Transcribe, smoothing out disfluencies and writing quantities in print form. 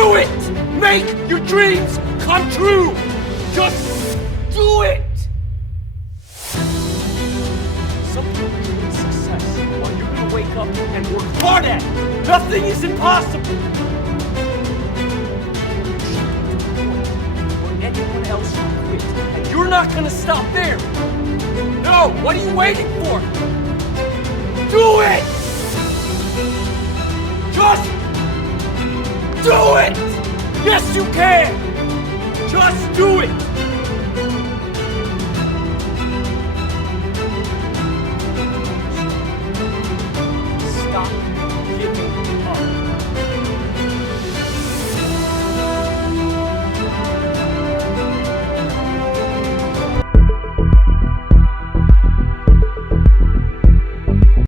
Do it! Make your dreams come true! Just do it! Some people create success while you're gonna wake up and work hard at it. Nothing is impossible! Or anyone else will quit. And you're not gonna stop there! No! What are you waiting for? Do it! Just do it! Yes, you can! Just do it!